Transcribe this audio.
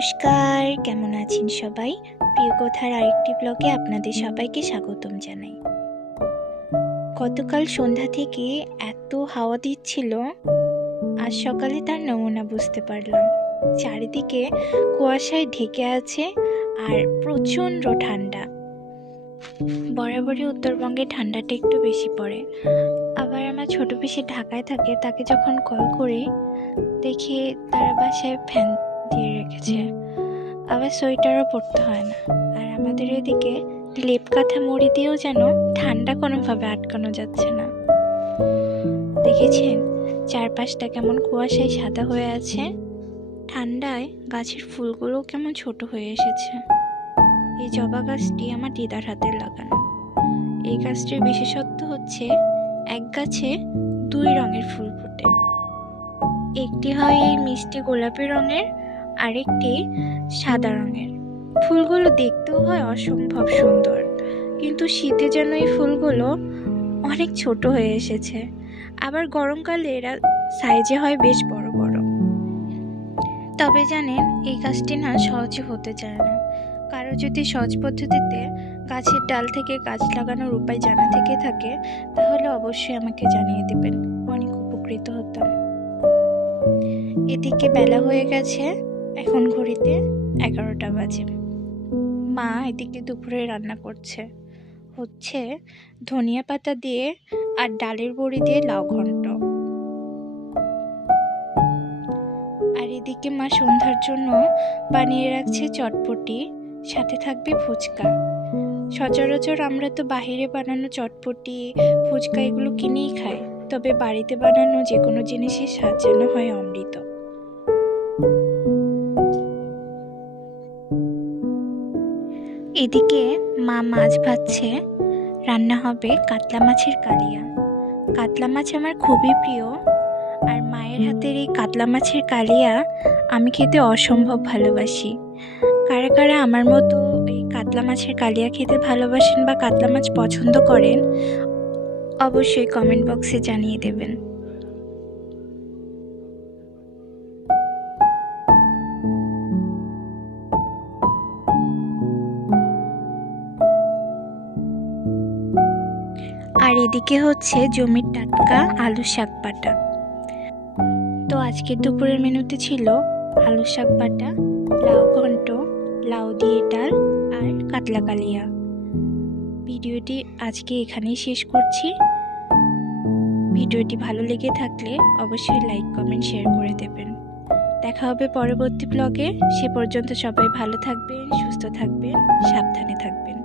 নমস্কার, কেমন আছেন সবাই? প্রিয় কথার আরেকটি ব্লগে আপনাদের সবাইকে স্বাগতম জানাই। গতকাল সন্ধ্যা থেকে এত হাওয়া দিচ্ছিল, আজ সকালে তার নমুনা বুঝতে পারলাম। চারিদিকে কুয়াশায় ঢেকে আছে আর প্রচণ্ড ঠান্ডা। বরাবরই উত্তরবঙ্গে ঠান্ডাটা একটু বেশি পড়ে। আবার আমার ছোট পিসি ঢাকায় থাকে, তাকে যখন কল করি দেখি তারা বাসায় ফ্যান দিয়ে রেখেছে, আবার সোয়েটারও পরতে হয় না। আর আমাদের এদিকে লেপ কাঁথা মুড়ি দিয়েও যেন ঠান্ডা কোনোভাবে আটকানো যাচ্ছে না। দেখেছেন চারপাশটা কেমন কুয়াশায় সাদা হয়ে আছে, ঠান্ডায় গাছের ফুলগুলো কেমন ছোট হয়ে এসেছে। এই জবা গাছটি আমার দিদার হাতের লাগানো। এই গাছটির বিশেষত্ব হচ্ছে এক গাছে 2 রঙের ফুল ফোটে। একটি হয় এই মিষ্টি গোলাপি রঙের, আরেকটি সাদা রঙের। ফুলগুলো দেখতেও হয় অসম্ভব সুন্দর, কিন্তু শীতে যেন এই ফুলগুলো অনেক ছোট হয়ে এসেছে। আবার গরমকালে এরা সাইজে হয় বেশ বড় বড়। তবে জানেন, এই গাছটি না সহজে হতে চায় না। কারো যদি সহজ পদ্ধতিতে গাছের ডাল থেকে গাছ লাগানোর উপায় জানা থেকে থাকে, তাহলে অবশ্যই আমাকে জানিয়ে দেবেন, অনেক উপকৃত হতাম। এদিকে বেলা হয়ে গেছে, এখন ঘড়িতে 11টা বাজে। মা এদিকে দুপুরে রান্না করছে, হচ্ছে ধনিয়া পাতা দিয়ে আর ডালের বড়ি দিয়ে লাউ ঘন্ট। আর এদিকে মা সন্ধ্যার জন্য বানিয়ে রাখছে চটপটি, সাথে থাকবে ফুচকা। সচরাচর আমরা তো বাহিরে বানানো চটপটি, ফুচকা এগুলো কিনেই খাই, তবে বাড়িতে বানানো যে কোনো জিনিসের স্বাদ যেন হয় অমৃত। এদিকে মা মাছ ভাজছে, রান্না হবে কাতলা মাছের কালিয়া। কাতলা মাছ আমার খুবই প্রিয়, আর মায়ের হাতের এই কাতলা মাছের কালিয়া আমি খেতে অসম্ভব ভালোবাসি। কারা কারা আমার মতো এই কাতলা মাছের কালিয়া খেতে ভালোবাসেন বা কাতলা মাছ পছন্দ করেন, অবশ্যই কমেন্ট বক্সে জানিয়ে দেবেন। আর এদিকে হচ্ছে জমির টাটকা আলু শাক বাটা। তো আজকের দুপুরের মেনুতে ছিল আলু শাক বাটা, লাউ ঘন্ট, লাউ দিয়ে ডাল আর কাতলা কালিয়া। ভিডিওটি আজকে এখানেই শেষ করছি। ভিডিওটি ভালো লেগে থাকলে অবশ্যই লাইক, কমেন্ট, শেয়ার করে দেবেন। দেখা হবে পরবর্তী ব্লগে। সে পর্যন্ত সবাই ভালো থাকবেন, সুস্থ থাকবেন, সাবধানে থাকবেন।